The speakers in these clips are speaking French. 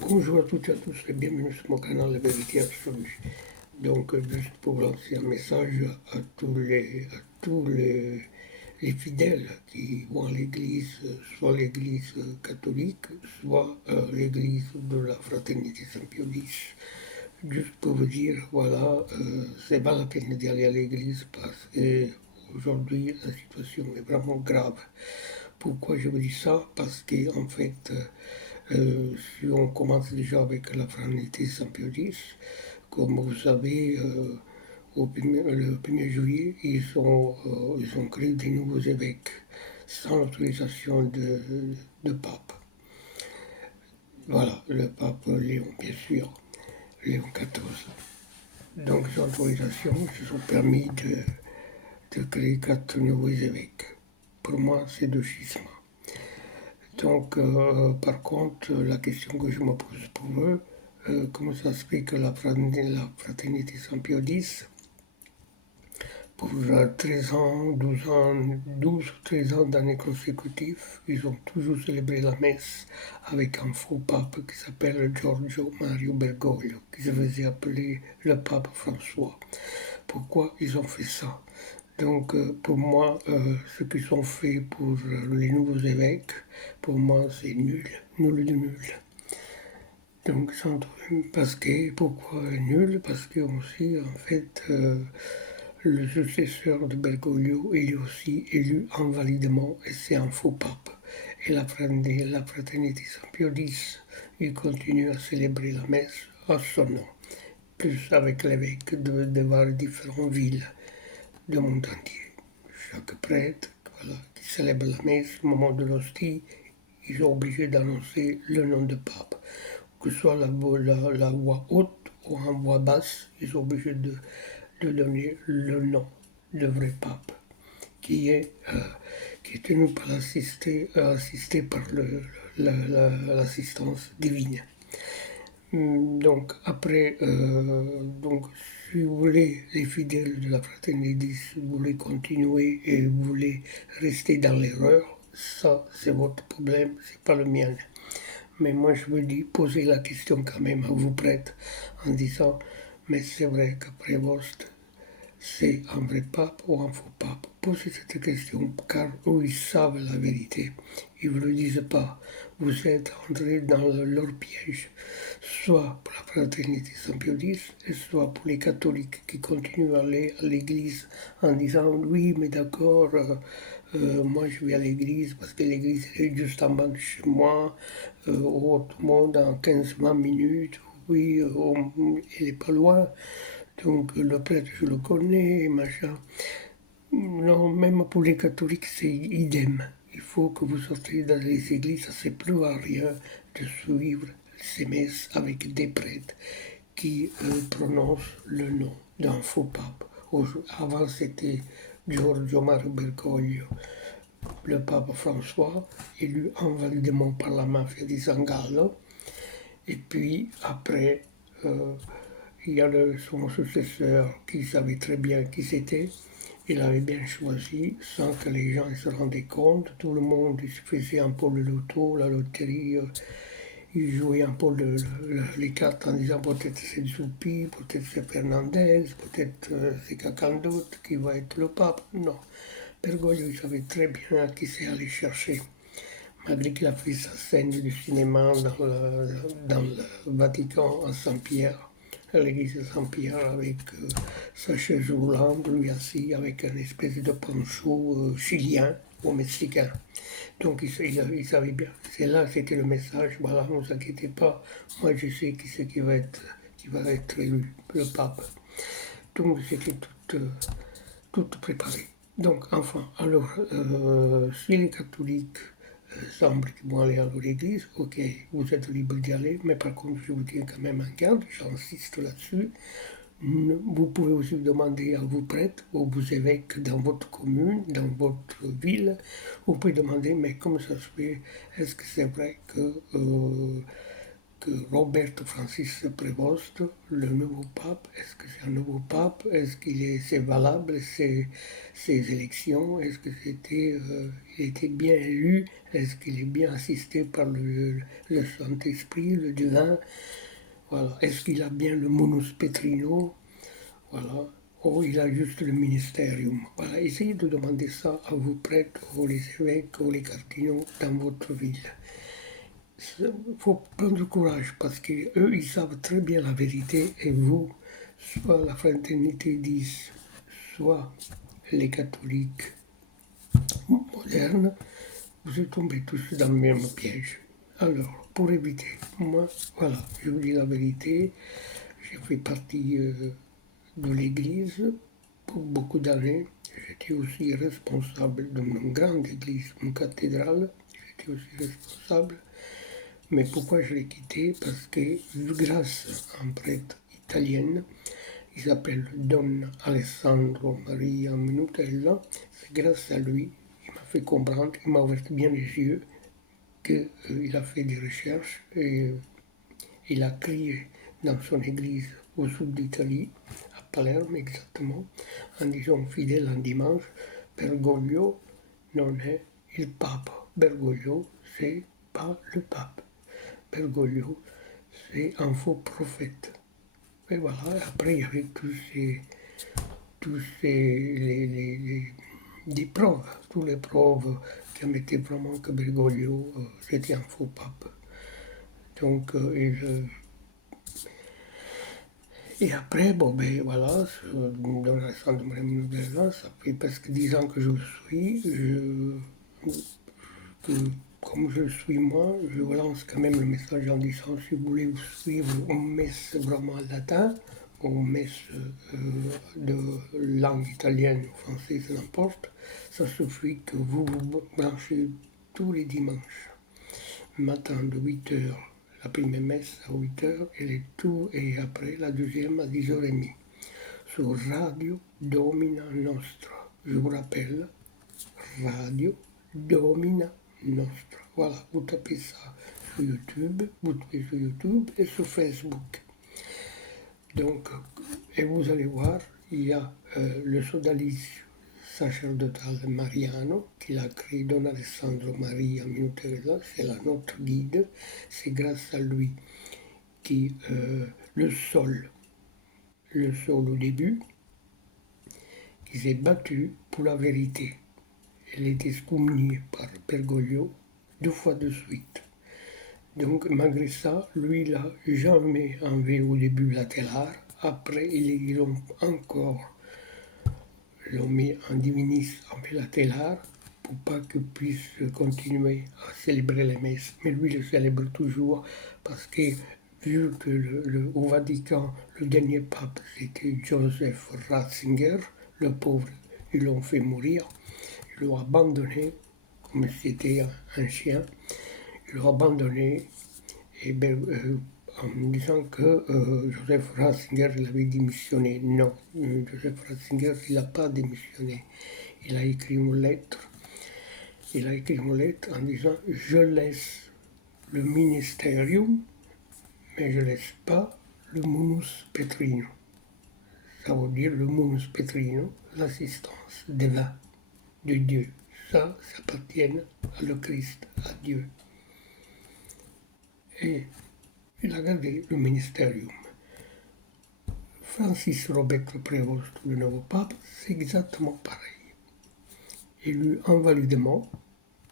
Bonjour à toutes et à tous et bienvenue sur mon canal La Vérité Absolue. Donc, juste pour lancer un message à tous les fidèles qui vont à l'église, soit l'église catholique, soit l'église de la Fraternité Saint-Pie X. Juste pour vous dire, voilà, c'est pas la peine d'y aller à l'église parce que aujourd'hui la situation est vraiment grave. Pourquoi je vous dis ça? Parce qu'en fait, si on commence déjà avec la fraternité Saint-Pie X, comme vous savez, le 1er juillet, ils ont créé des nouveaux évêques sans l'autorisation de pape. Voilà, le pape Léon, bien sûr, Léon XIV. Donc, sans autorisation, ils se sont permis de créer 4 nouveaux évêques. Pour moi, c'est de schisme. Donc, par contre, la question que je me pose pour eux, comment ça se fait que la fraternité Saint-Pie X, pour 13 ans, 12 ans, 12 ou 13 ans d'années consécutives, ils ont toujours célébré la messe avec un faux pape qui s'appelle Giorgio Mario Bergoglio, qui se faisait appeler le pape François. Pourquoi ils ont fait ça? Donc, pour moi, ce qu'ils ont fait pour les nouveaux évêques, pour moi, c'est nul, nul de nul. Donc, parce que, pourquoi nul? Parce que aussi, en fait, le successeur de Bergoglio, il est aussi élu invalidement et c'est un faux pape. Et la fraternité Saint-Pie X, il continue à célébrer la messe à son nom, plus avec l'évêque de voir différentes villes du monde entier. Chaque prêtre voilà, qui célèbre la messe au moment de l'hostie, ils sont obligés d'annoncer le nom de pape. Que ce soit la voix haute ou en voix basse, ils sont obligés de donner le nom de vrai pape, qui est, qui est tenu par assisté par l'assistance divine. Donc après, donc, si vous voulez, les fidèles de la fraternité, si vous voulez continuer et vous voulez rester dans l'erreur, ça c'est votre problème, c'est pas le mien. Mais moi je veux dire, poser la question quand même à vous prêtres en disant, mais c'est vrai qu'après Prévost, c'est un vrai pape ou un faux pape? Posez cette question, car eux, ils savent la vérité. Ils ne vous le disent pas. Vous êtes entrés dans leur piège, soit pour la fraternité Saint-Pie X, et soit pour les catholiques qui continuent à aller à l'église en disant oui, mais d'accord, moi je vais à l'église parce que l'église est juste en bas de chez moi, autrement dans 15-20 minutes, oui, il n'est pas loin. Donc le prêtre, je le connais, machin. Non, même pour les catholiques, c'est idem. Il faut que vous sortiez dans les églises, ça ne sert plus à rien de suivre ces messes avec des prêtres qui prononcent le nom d'un faux pape. Avant, c'était Giorgio Mario Bergoglio, le pape François, élu invalidement par la mafia di San Gallo. Et puis après, il y a son successeur qui savait très bien qui c'était. Il avait bien choisi sans que les gens se rendaient compte. Tout le monde il se faisait un peu le loto, la loterie. Il jouait un peu les cartes en disant peut-être c'est Zoupi, peut-être c'est Fernandez, peut-être c'est quelqu'un d'autre qui va être le pape. Non. Bergoglio, il savait très bien qui c'est allé chercher. Malgré qu'il a fait sa scène du cinéma dans le Vatican à Saint-Pierre, à l'église de Saint-Pierre, avec sa chaise roulante, lui assis avec une espèce de poncho chilien ou mexicain. Donc il savait bien. C'est là, c'était le message. Voilà, ne vous inquiétez pas. Moi, je sais qui va être élu, le pape. Donc c'était tout préparé. Donc, enfin, alors, si les catholiques semblent qu'ils vont aller à l'église, ok, vous êtes libre d'y aller, mais par contre, je vous tiens quand même en garde, j'insiste là-dessus. Vous pouvez aussi demander à vos prêtres, aux vos évêques dans votre commune, dans votre ville, vous pouvez demander, mais comment ça se fait? Est-ce que c'est vrai Roberto Francis Prévost, le nouveau pape, est-ce que c'est un nouveau pape? Est-ce c'est valable ces élections? Est-ce que il était bien élu? Est-ce qu'il est bien assisté par le Saint-Esprit, le divin? Voilà. Est-ce qu'il a bien le munus petrino? Voilà. Ou il a juste le ministérium. Voilà. Essayez de demander ça à vos prêtres, ou les évêques, ou les cardinaux dans votre ville. Il faut prendre du courage parce qu'eux, ils savent très bien la vérité et vous, soit la fraternité 10, soit les catholiques modernes, vous êtes tombés tous dans le même piège. Alors, pour éviter, moi, voilà, je vous dis la vérité, j'ai fait partie de l'Église pour beaucoup d'années. J'étais aussi responsable d'une grande église, une cathédrale. J'étais aussi responsable. Mais pourquoi je l'ai quitté? Parce que grâce à un prêtre italien, il s'appelle Don Alessandro Maria Minutella, c'est grâce à lui, il m'a fait comprendre, il m'a ouvert bien les yeux, qu'il a fait des recherches et il a crié dans son église au sud d'Italie, à Palerme exactement, en disant fidèle un dimanche, Bergoglio non è il Papa. Bergoglio, c'est pas le pape. Bergoglio, c'est un faux prophète. Et voilà, après il y avait des preuves, toutes les preuves qui mettaient vraiment que Bergoglio c'était un faux pape. Donc, et après, bon ben voilà, dans la centre de Mme Delva, ça fait presque 10 ans que je le suis. Que, comme je le suis moi, je vous lance quand même le message en disant si vous voulez suivre une messe vraiment latin, ou une messe de langue italienne ou française, n'importe, ça suffit que vous vous branchez tous les dimanches, matin de 8h, la première messe à 8h et après la deuxième à 10h30 sur Radio Domina Nostra. Je vous rappelle, Radio Domina Nostra. Voilà, vous tapez ça sur YouTube, vous tapez sur YouTube et sur Facebook. Donc, et vous allez voir, il y a le sodalice sacerdotal Mariano qu'il a créé Don Alessandro Maria Minutella, c'est notre guide, c'est grâce à lui qui le sol au début, qui s'est battu pour la vérité. Elle était excommuniée par Bergoglio 2 fois de suite. Donc malgré ça, lui, il n'a jamais enlevé au début la tellar. Après, ils l'ont encore mis en divinis avec la tellar pour pas qu'il puisse continuer à célébrer les messes. Mais lui, il le célèbre toujours parce que vu que au Vatican, le dernier pape, c'était Joseph Ratzinger, le pauvre, ils l'ont fait mourir, ils l'ont abandonné comme si c'était un chien, ils l'ont abandonné et en disant que Joseph Ratzinger avait démissionné. Non, Joseph Ratzinger, il n'a pas démissionné. Il a écrit une lettre. Il a écrit une lettre en disant je laisse le ministérium, mais je ne laisse pas le munus petrino. Ça veut dire le munus petrino, l'assistance divine de Dieu. Ça appartient à le Christ, à Dieu. Et il a gardé le ministérium. Francis Roberto Prévost, le nouveau pape, c'est exactement pareil. Élu invalidement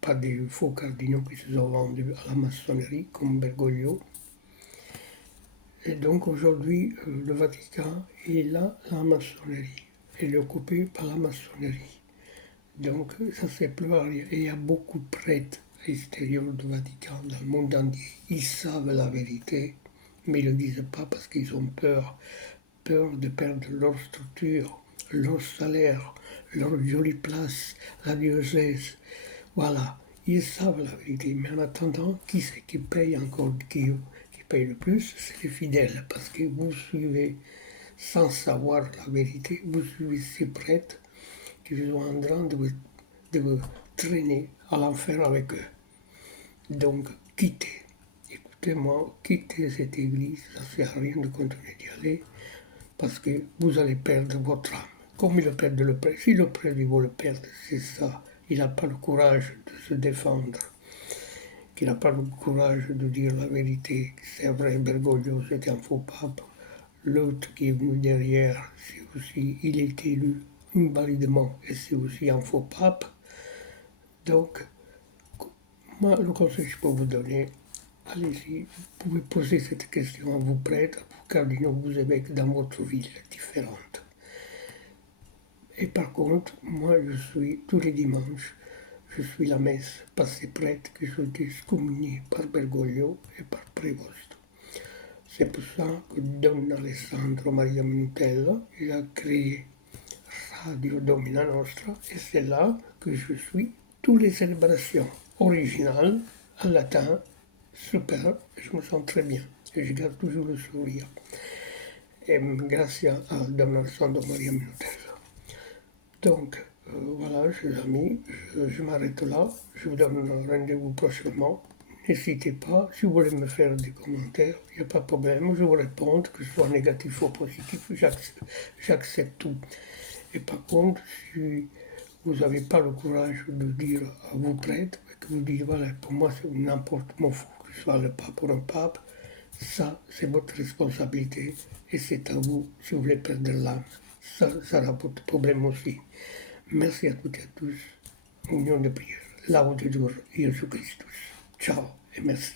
par des faux cardinaux qui se sont vendus à la maçonnerie, comme Bergoglio. Et donc aujourd'hui, le Vatican est là, la maçonnerie. Elle est occupée par la maçonnerie. Donc ça ne sert plus à rien. Et il y a beaucoup de prêtres à l'extérieur du Vatican, dans le monde entier. Ils savent la vérité, mais ils ne le disent pas parce qu'ils ont peur de perdre leur structure, leur salaire, leur jolie place, la diocèse. Voilà, ils savent la vérité, mais en attendant, qui c'est qui paye encore, qui paye le plus? C'est les fidèles, parce que vous suivez, sans savoir la vérité, vous suivez ces prêtres qui sont en train de vous traîner à l'enfer avec eux. Donc, quittez. écoutez, moi, quittez cette église, ça ne sert à rien de continuer d'y aller, parce que vous allez perdre votre âme. Comme il a perdu le prêtre, si le prêtre il veut le perdre, c'est ça. Il n'a pas le courage de se défendre, qu'il n'a pas le courage de dire la vérité. C'est vrai, Bergoglio, c'était un faux pape. L'autre qui est venu derrière, c'est aussi, il est élu invalidement, et c'est aussi un faux pape. Donc, moi, le conseil que je peux vous donner, allez-y, vous pouvez poser cette question à vos prêtres, à vos cardinaux, vos évêques dans votre ville différente. Et par contre, moi, je suis, tous les dimanches, je suis la messe par ces prêtres qui sont excommuniés par Bergoglio et par Prévost. C'est pour ça que Don Alessandro Maria Minutella, il a créé Radio Domina Nostra, et c'est là que je suis toutes les célébrations originales, en latin, super, je me sens très bien, et je garde toujours le sourire. Et grâce à Don Alessandro Maria Minutella. Donc, voilà, chers amis, je m'arrête là. Je vous donne rendez-vous prochainement. N'hésitez pas, si vous voulez me faire des commentaires, il n'y a pas de problème, je vous réponds, que ce soit négatif ou positif, j'accepte tout. Et par contre, si vous n'avez pas le courage de dire à vos prêtres, que vous dites, voilà, pour moi c'est n'importe m'en fout, que ce soit le pape ou un pape, ça c'est votre responsabilité et c'est à vous si vous voulez perdre l'âme. Ça sera votre problème aussi. Merci à toutes et à tous. Union de prière. Laudetur Iesus Christus. Ciao et merci.